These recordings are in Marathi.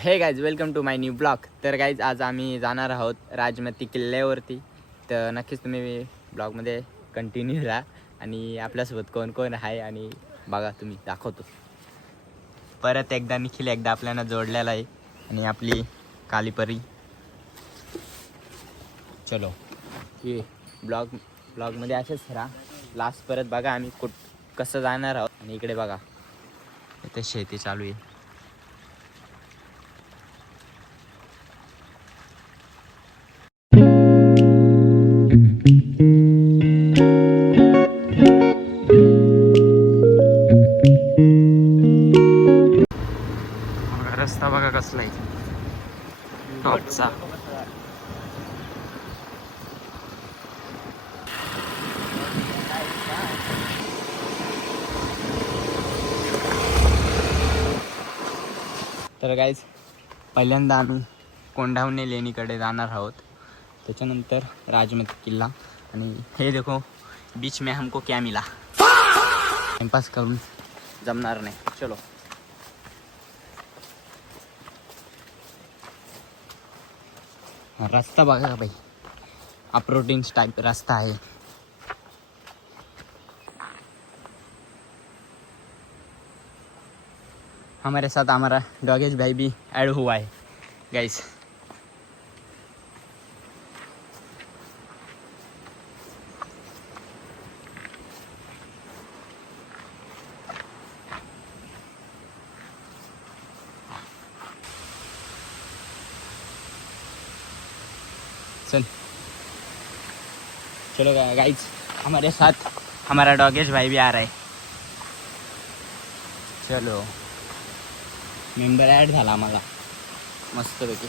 हे guys, welcome to my new blog. तर गाईज, आज आम्ही जाणार आहोत राजमती किल्ल्यावरती. तर नक्कीच तुम्ही ब्लॉगमध्ये कंटिन्यू राहा आणि आपल्यासोबत कोण कोण आहे आणि बघा, तुम्ही दाखवतो. परत एकदा निखिल एकदा आपल्याला जोडलेला आहे आणि आपली कालीपरी. चलो, हे ब्लॉगमध्ये असेच राहा लास्ट परत बघा आम्ही कसं जाणार आहोत. आणि इकडे बघा, इथे शेती चालू आहे. रस्ता बघा कसला आहे, टॉपचा. तर गाईज, पहिल्यांदा आम्ही कोंढावणे लेणीकडे जाणार आहोत, त्याच्यानंतर राजमती किल्ला. आणि हे देखो, बीच में हमको क्या मिला. टाइमपास करून जमणार नाही. चलो. रास्ता बघा भाई, अप्रोटिंग टाइप रास्ता है. हमारे साथ हमारा डॉगेज भाई भी ऐड हुआ है गाइस. चल चलो गाइज, हमारे साथ हमारा डॉगेश भाई भी आ रहा है. चलो, मेंबर ॲड झाला आम्हाला मस्तपैकी.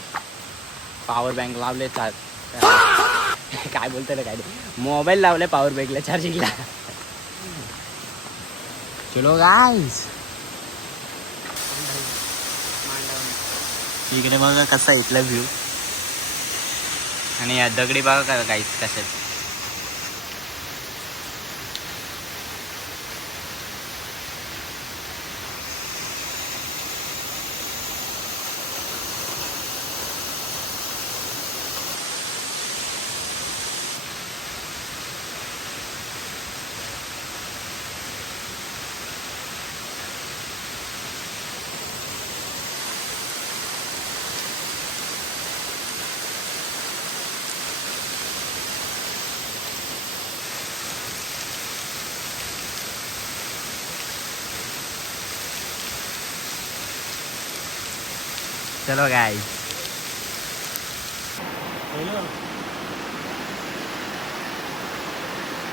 पॉवर बँक लावले काय बोलतो ना, काय मोबाईल लावले पॉवर बँकला चार्जिंगला. चलो गाइज, इकडे बघा कसा इथला व्ह्यू. आणि या दगडी बघा का गाईज कशात. चलो गाइस,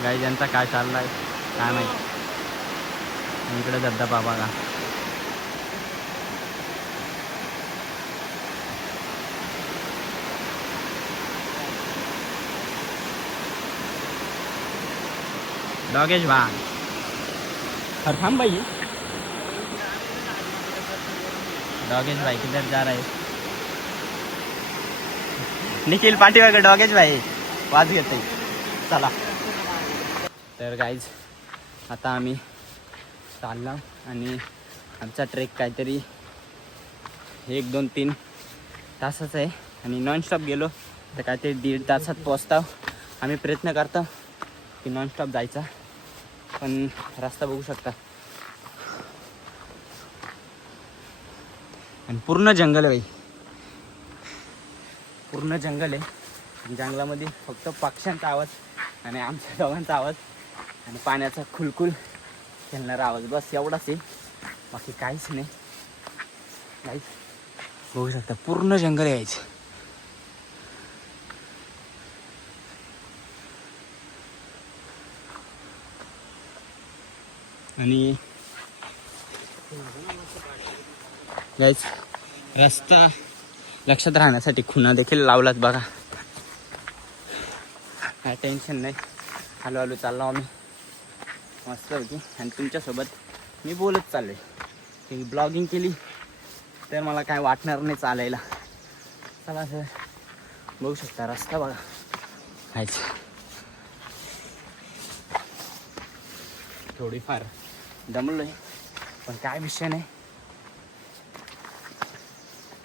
गाइस यांचा काय चाललाय काय माहिती. इकडे धबधबा बघा. डॉगेश भाई, और हम भाई डॉगेश भाई किधर जा रहे. निखिल पाठीमागे डॉगेश भाई वाज घेते. चला. तर गाईज, आता आम्ही चाललो आणि आमचा ट्रेक काहीतरी 1, 2, 3 तासाचा आहे. आणि नॉनस्टॉप गेलो तर काहीतरी 1.5 तासात पोचतो. आम्ही प्रयत्न करतो की नॉनस्टॉप जायचा, पण रस्ता बघू शकता. आणि पूर्ण जंगल आहे बाई, पूर्ण जंगल आहे. जंगलामध्ये फक्त पक्ष्यांचा आवाज आणि आमच्या दोघांचा आवाज आणि पाण्याचा खुलखुल खेळणारा आवाज, बस एवढाच आहे, बाकी काहीच नाही. काहीच बघू शकता, पूर्ण जंगल यायचं. आणि गाईज, रस्ता लक्षात राहण्यासाठी खुणा देखील लावलात बघा. काय टेन्शन नाही, हळूहळू चाललो आम्ही मस्त होती. आणि तुमच्यासोबत मी बोलत चाललो आहे. ब्लॉगिंग केली तर मला काय वाटणार नाही चालायला. चला सर, बघू शकता रस्ता बघा. काहीच थोडीफार दमलो आहे. पण काय विषय नाही,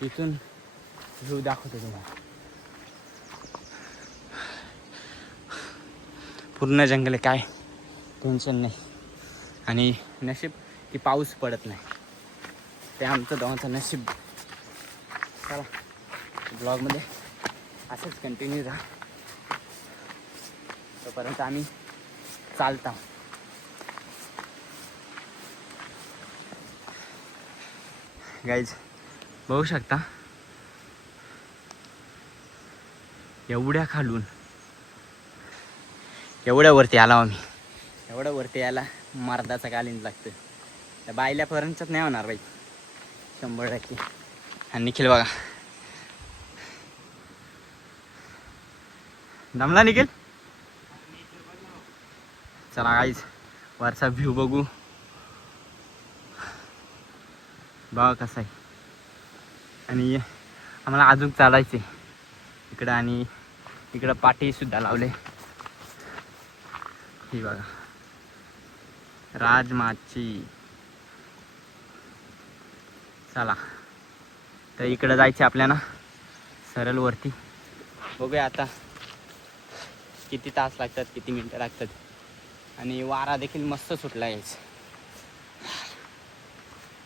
इथून व्ह्यू दाखवतो तुम्हाला. पूर्ण जंगल, काय टेन्शन नाही. आणि नशीब की पाऊस पडत नाही, ते आमचं दोघांचं नशीब. चला ब्लॉगमध्ये असंच कंटिन्यू राहा, तोपर्यंत आम्ही चालता. गाईज बघू शकता, एवढ्या खालून एवढ्या वरती आला आम्ही. एवढ्या वरती यायला मर्दाचा कालीन लागतं. त्या बायल्यापर्यंतच नाही होणार बाई, 100%. आणि निखिल बघा, दमला निखिल. चला गाईज वरचा व्ह्यू बघू, बघा कसा आहे. आणि आम्हाला अजून चालायचं आहे इकडं, आणि इकडं पाटीसुद्धा लावले. ही बघा राजमाची. चला तर इकडं जायचं आपल्याला सरळ वरती. बघूया आता किती तास लागतात, किती मिनटं लागतात. आणि वारा देखील मस्त सुटला यायचं,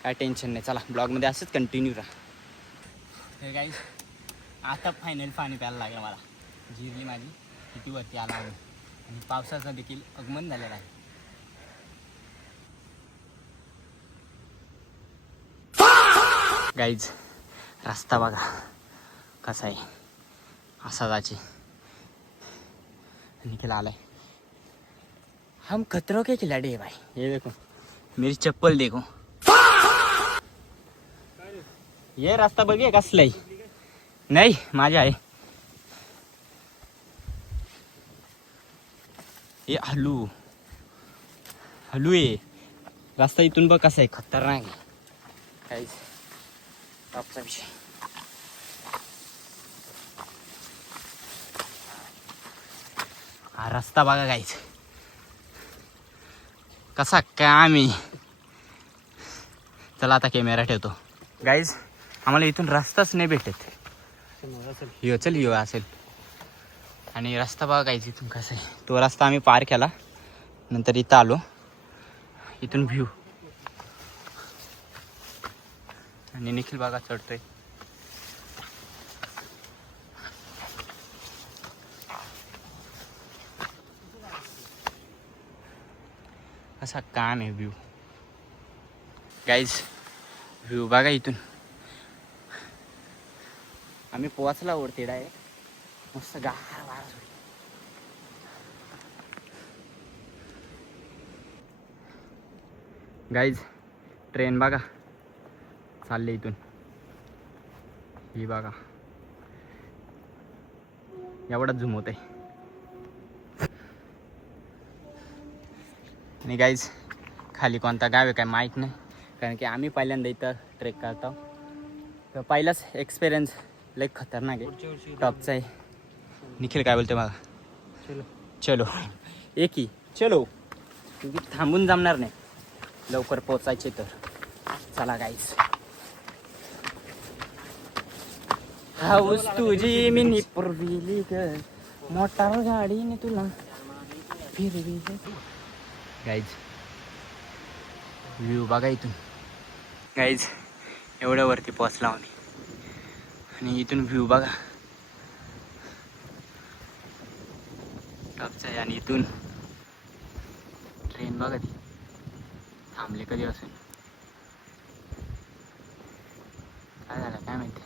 काय टेन्शन नाही. चला ब्लॉगमध्ये असंच कंटिन्यू राहा. तर गाईज आता फायनल पाणी प्यायला लागलं मला. जिरली माझी, किती वरती आला आहे. आणि पावसाचं देखील आगमन झालेलं आहे. गाईज रस्ता बघा कसा आहे, असा जायचे. निखिल आलाय. हम खतरों के खिलाड़ी है भाई, ये देखो मेरी चप्पल देखो. ये रास्ता बघिए कसला आहे. नाही माझ्या आहे. ये हलू हलू आहे रास्ता. इथून बघ कसा आहे, खतरनाक आहे. काहीच टॉपचा विषय. हा रस्ता बघा काहीच कसा काम आहे. चला आता कॅमेरा ठेवतो. गाईज आम्हाला इथून रस्ताच नाही भेटत. यो चल यो असेल. आणि रस्ता बघा काहीच इथून कसा आहे. तो रस्ता आम्ही पार केला, नंतर इथं आलो. इथून व्ह्यू. आणि निखिल बघा चढतोय. असा काम आहे व्ह्यू. गाईज व्ह्यू बघा इथून. आम्ही पोहोचला वरती डायरेक्ट. मस्त गार वारा सुटला. गाईज ट्रेन बघा चालले इथून. ही बघा एवढाच झूम होत आहे. आणि गाईज खाली कोणता गाव आहे काय माहीत नाही, कारण की आम्ही पहिल्यांदा इथं ट्रेक करतो. तर पहिलाच एक्सपिरियन्स लई खतरनाक आहे, टॉपचा आहे. निखिल काय बोलते बघा. चलो चलो एक ही चलो, क्योंकि थांबून जमणार नाही, लवकर पोचायचे तर. चला गाईज. हाऊस तुझी मिनी पुरविली ग, मोटार गाडीने तुला फिरवी. गाईज व्ह्यू बघा इथून. गाईज एवढ्या वरती पोचला आम्ही, आणि इथून व्ह्यू बघा टॉपचा आहे. आणि इथून ट्रेन बघा ती थांबले कधी असेल, काय झालं काय माहिती.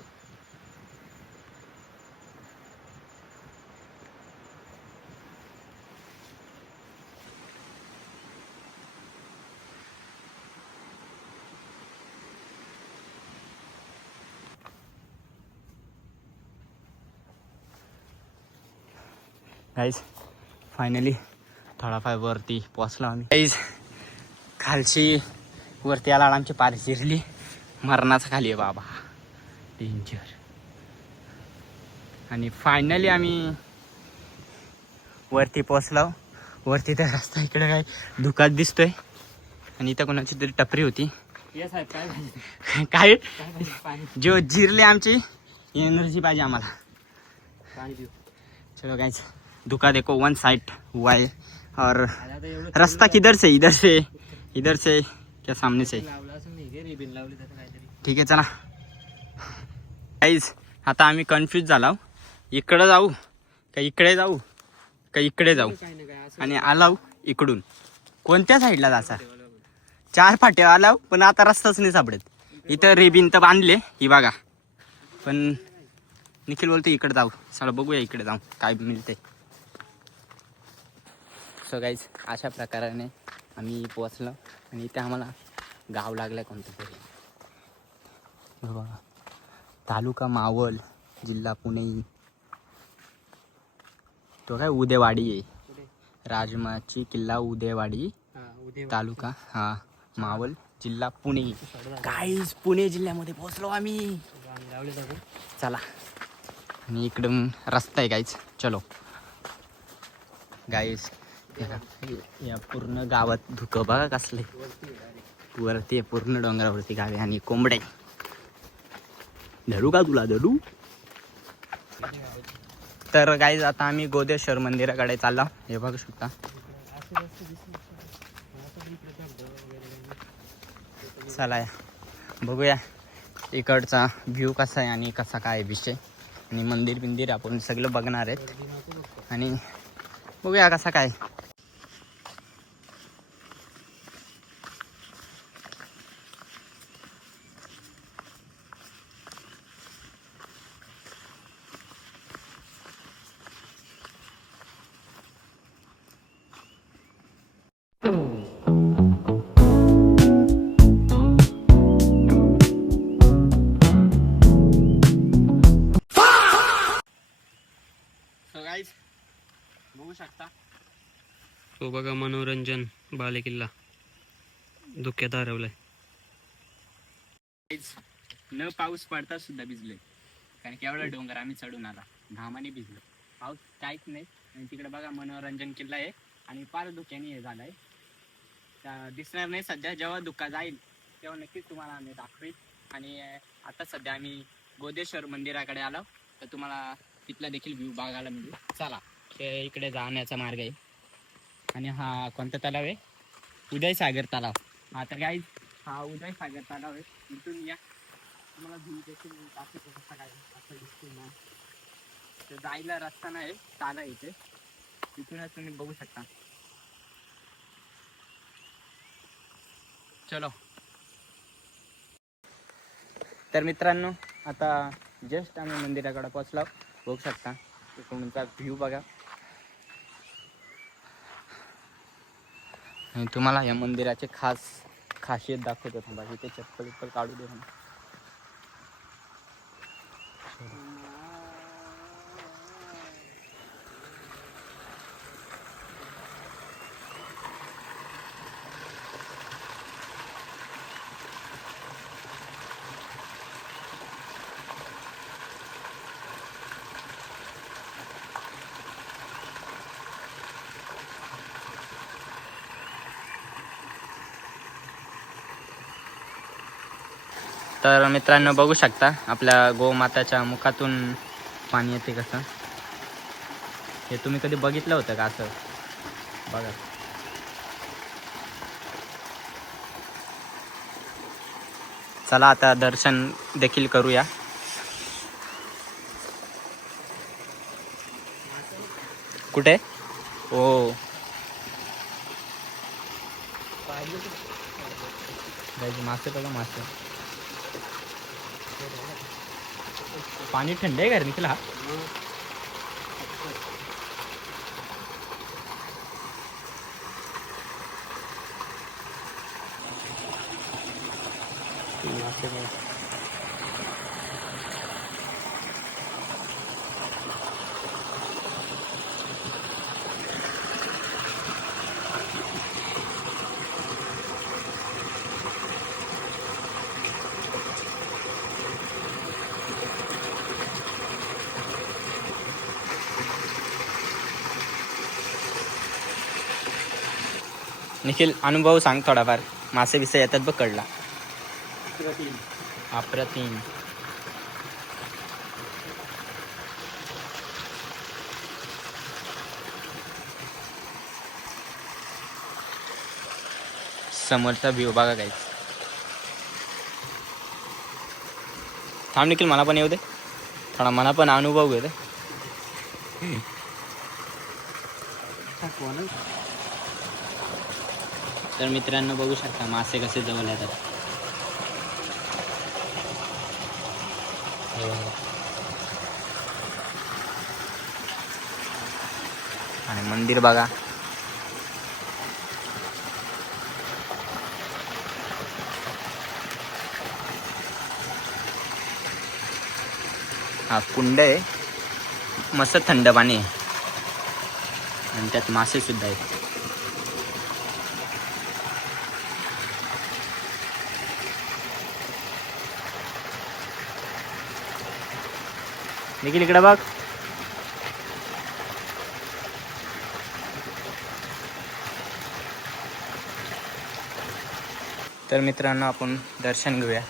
गाईज फायनली थोडाफार वरती पोचलो आम्ही. गाईज खालची वरती आला आमची पार जिरली. मरणाचा खाली आहे बाबा, डेंजर. आणि फायनली आम्ही वरती पोचलो. वरती त्या रस्ता इकडे काय दुकान दिसतोय, आणि इथं कोणाची तरी टपरी होती. काय जो जिरले आमची एनर्जी पाहिजे आम्हाला। चलो गाइस दुका देखो वन साइड हुआ है और रास्ता किधर से इधर से क्या सामने से। ठीक आहे चला गाइस आता आम्ही कन्फ्यूज झालो इकडे जाऊ का इकडे जाऊ का इकडे जाऊ आणि आलाव इकडून कोणत्या साईडला जायचा। 4 फाट्या आलाव पण आता रस्ताच नाही सापडत। इथं रेबिन तर बांधले ही बघा पण निखिल बोलतो इकडे जाऊ। चला बघूया इकडे जाऊ काय मिळते। सो गाईज अशा प्रकाराने आम्ही पोहोचलो आणि इथे आम्हाला गाव लागलं कोणतं तरी बघा तालुका मावळ जिल्हा पुणे तो काय उदेवाडी आहे राजमाची किल्ला उदेवाडी तालुका हा मावळ जिल्हा पुणे। गाईज पुणे जिल्ह्यामध्ये पोहोचलो आम्ही। चला आणि इकडून रस्ता आहे गाईज चलो गाईज या पूर्ण गावात धुकं बघा कसले वरती आहे पूर्ण डोंगरावरती गावे आणि कोंबडे धरू का तुला धरू। तर गाईज आता आम्ही गोदेश्वर मंदिराकडे चाललो हे बघू शकता। चला बघूया इकडचा व्ह्यू कसा आहे आणि कसा काय विषय आणि मंदिर आपण सगळं बघणार आहेत आणि बघूया कसा काय। बघू शकता तो बघा मनोरंजन बालेकिल्ला धुक्यात हरवलाय। न पाऊस पडता सुद्धा भिजले कारण की एवढा डोंगर आम्ही चढून आला घामाने भिजलो। पाऊस काहीच नाही आणि तिकडे बघा मनोरंजन किल्ला आहे आणि फार धुक्याने हे झालंय दिसणार नाही सध्या। जेव्हा धुका जाईल तेव्हा नक्कीच तुम्हाला आम्ही दाखवेल। आणि आता सध्या आम्ही गोदेश्वर मंदिराकडे आलो तर तुम्हाला तिथला देखील व्ह्यू बघायला मिळेल। चला ते इकडे जाण्याचा मार्ग आहे आणि हा कोणता तलाव आहे उदयसागर तलाव। हा तर गाईज हा उदयसागर तलाव आहे। इथून या तुम्हाला व्ह्यू देखील दाखवतो कसा काय असं दिसतो ना तर जायला रस्ता नाही चाला इथे तिथूनच तुम्ही बघू शकता। चलो तर मित्रांनो आता जस्ट आम्ही मंदिराकडे पोहोचलो बघू शकता तिकडूनचा व्ह्यू बघा आणि तुम्हाला या मंदिराचे खासियत दाखवतो थांबा इथे चप्पल काढू दे म्हणा। तर मित्रांनो बघू शकता आपल्या गोमाताच्या मुखातून पाणी येते कसं हे तुम्ही कधी बघितलं होतं का असं बघा। चला आता दर्शन देखील करूया। कुठे ओ मासे बघा मासे पाणी थंड आहे का निकला निखिल अनुभव सांग थोडाफार मासे बिसे येतात बघ कडला अप्रतिम. समोरचा व्ह्यू बघा काही. थांब निखिल, मला पण येऊ दे थोडा, मला पण अनुभव घेऊ दे. तर मित्रांनो बघू शकता मासे कसे जवळ येतात. आणि मंदिर बघा. हा कुंड आहे, मस्त थंड पाणी आहे आणि त्यात मासे सुद्धा आहेत. निखिल इकडे बघ. तर मित्रांनो आपण दर्शन घेऊया.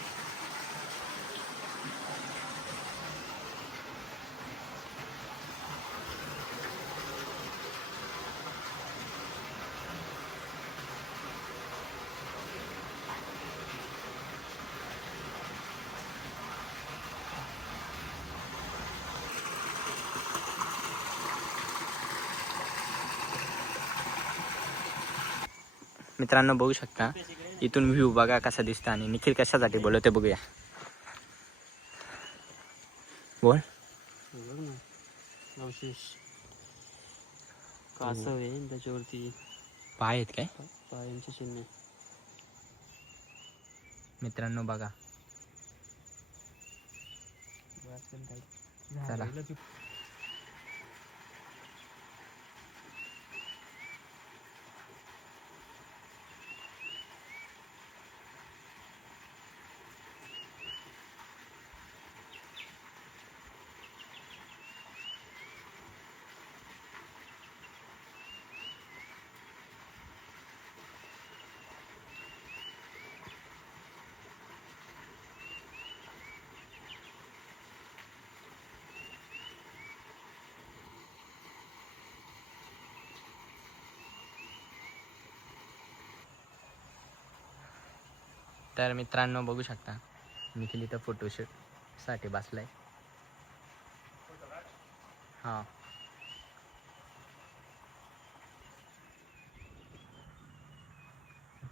मित्रांनो बघू शकता इथून व्ह्यू बघा कसा दिसतो. आणि निखिल कशासाठी बोलवते बघूया. बोल. अवशेष कासव आहे त्याच्यावरती पाय आहेत काय पायांचे चिन्ह. मित्रांनो बघा. चला. तर मित्रांनो बघू शकता निखिल इथं फोटोशूट साठी बसलाय. हा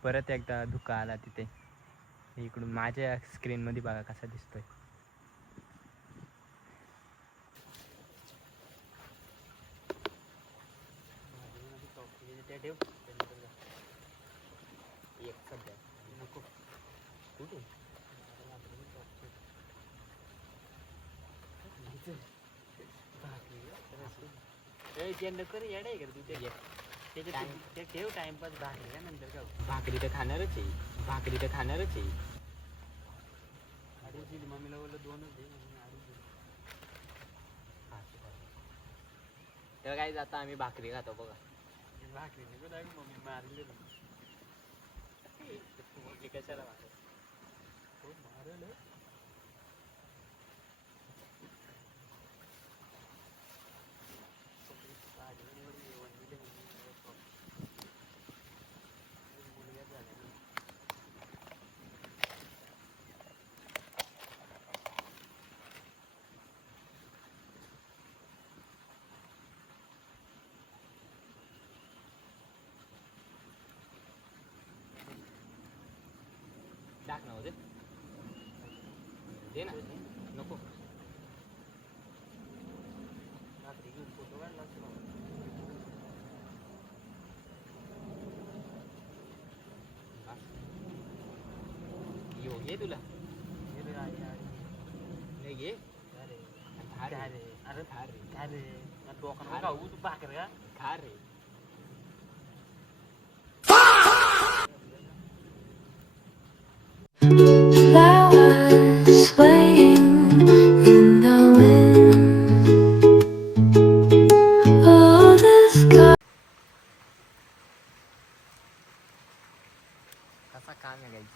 परत एकदा धुका आला तिथे. इकडून माझ्या स्क्रीन मध्ये बघा कसा दिसतोय. नको कुठे ठेव टाइमपास. भाकरी का नंतर का भाकरी तर खाणारच आहे. भाकरी तर खाणारच आहे. अरे मम्मीला बोललं 2च दे. तर काय जाता आम्ही भाकरी खातो बघा. भाकरी नको दाखव मम्मी मारली कशाला मारल. टाक ना दे ना. नको भाकरी घेऊन फोटो काढला घे तुला घे. अरे खा रे डोका खाऊ तू भाकर का खा रे. Flowers swaying in the wind. Oh, the sky. कसा काम आहे गाईज.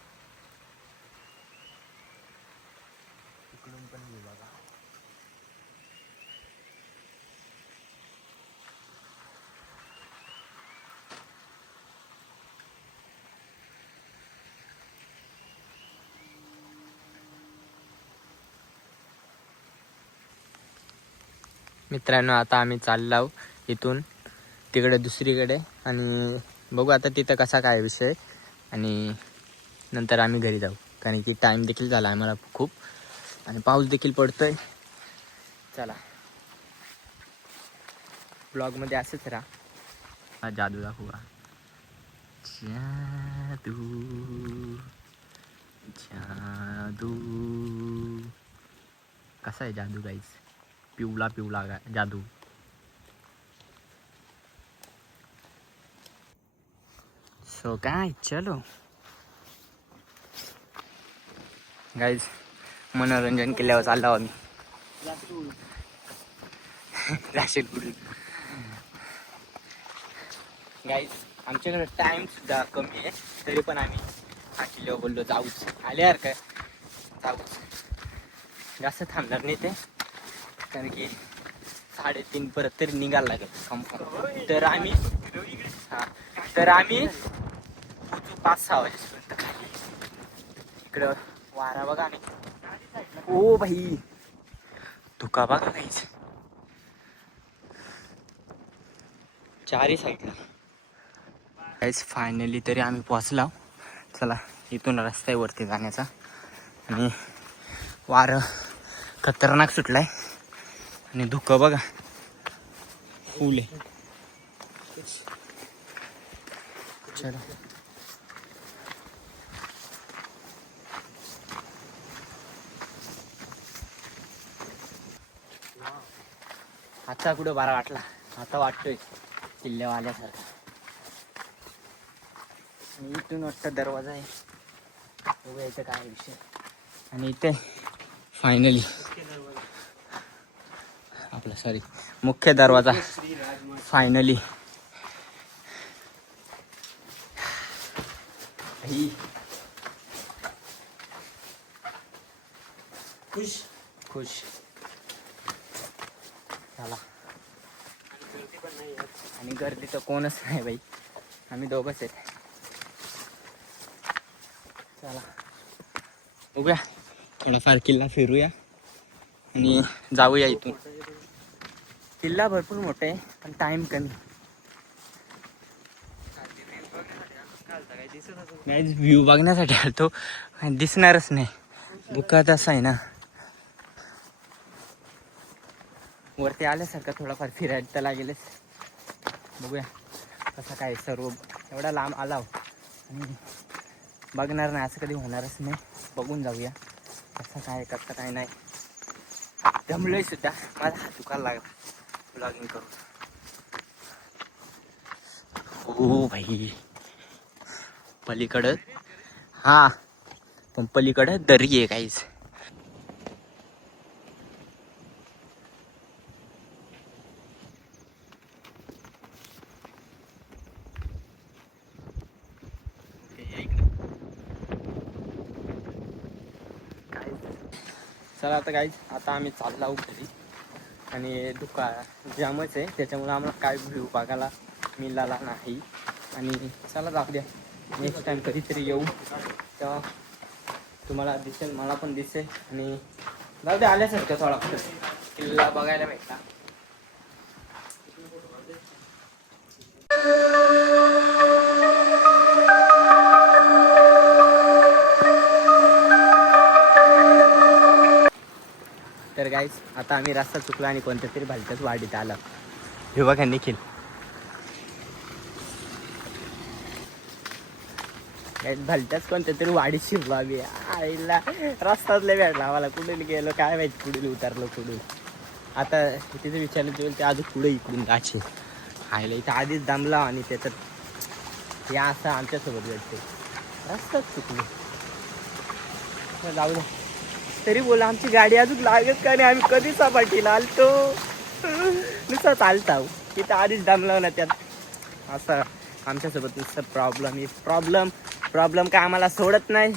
मित्रांनो आता आम्ही चाललो इथून तिकडे दुसरीकडे आणि बघू आता तिथं कसा काय विषय आणि नंतर आम्ही घरी जाऊ कारण की टाईम देखील झाला आहे मला खूप आणि पाऊस देखील पडतोय. चला ब्लॉगमध्ये असंच राहा. जादू दाखवू का? जादू जादू कसा आहे जादू गाईस? पिवळा पिवळा जादू. सो काय चलो गाईज मनोरंजन केल्यावर चाललो आम्ही. राशील पुढे गाईज आमच्याकडे टाइम सुद्धा कमी आहे तरी पण आम्ही हा किल्ल्यावर बोललो जाऊच. आले यार काय जाऊच जास्त थांबणार नाही ते कारण की 3:30 परत तरी निघायला लागेल कन्फर्म. तर आम्ही पोचू 5-6 वाजेपर्यंत खाली. इकडं वारा बघा आणि ओ भाई धुका बघा काहीच चारही साईडला. काहीच फायनली तरी आम्ही पोचलो. चला इथून रस्ता आहे वरती जाण्याचा आणि वारं खतरनाक सुटलाय आणि धुकं बघा फुल आहे. चला आता कुठं बारा वाटला आता वाटतोय किल्ल्यावर आल्यासारखा. इथून वाटतं दरवाजा आहे बघूया इथं काय विषय. आणि इथे फायनली आपला मुख्य दरवाजा फायनली. खुश खुश चला. आणि गर्दी तर कोणच नाही बाई आम्ही दोघंच आहेत. चला बघूया थोडाफार किल्ला फिरूया आणि जाऊया इथून. किल्ला भरपूर मोठा आहे पण टाइम कमी. व्ह्यू बघण्यासाठी आलतो दिसणारच नाही दुःखात असं आहे ना. वरती आल्यासारखं थोडाफार फिरायला तर लागेलच. बघूया कसं काय सर्व एवढा लांब आला आणि बघणार नाही असं कधी होणारच नाही. बघून जाऊया कसं काय नाही. दमलोय सुद्धा माझा हात दुखायला लागला ब्लॉगिंग करून. हो भाई पलीकडं हा पण पलीकडं दरी आहे काहीच. चला आता काहीच आता आम्ही चाललो घरी आणि दुका जामच आहे त्याच्यामुळे आम्हाला काय व्ह्यू बघायला मिळाला नाही. आणि चला जाऊ द्या नेक्स्ट टाइम कधीतरी येऊ तेव्हा तुम्हाला दिसेल मला पण दिसेल आणि जाऊ द्या आल्यासारखं थोडा किल्ला बघायला भेटला. तर गाईज आता आम्ही रस्ता चुकला आणि कोणत्या तरी भलत्याच वाडीत आला. हे बघा निखिल भलत्याच कोणत्या तरी वाडीत शिरवावी आईला रस्ताच लय भेटला आम्हाला. कुठे गेलो काय माहिती पुढे उतरलो कुठून. आता तिथे विचारलं तेव्हा ते अजून पुढे इकडून जायचे आईला इथं आधीच दमला आणि त्याच्यात या असं आमच्यासोबत भेटते रस्ताच चुकलो. जाऊ द्या तरी बोला आमची गाडी अजून लागत का नाही. आम्ही कधी सपाटीला आलतो नुसतं चालता तिथं आधीच दमला ना त्यात असं आमच्यासोबत नुसतं प्रॉब्लेम काय आम्हाला सोडत नाही.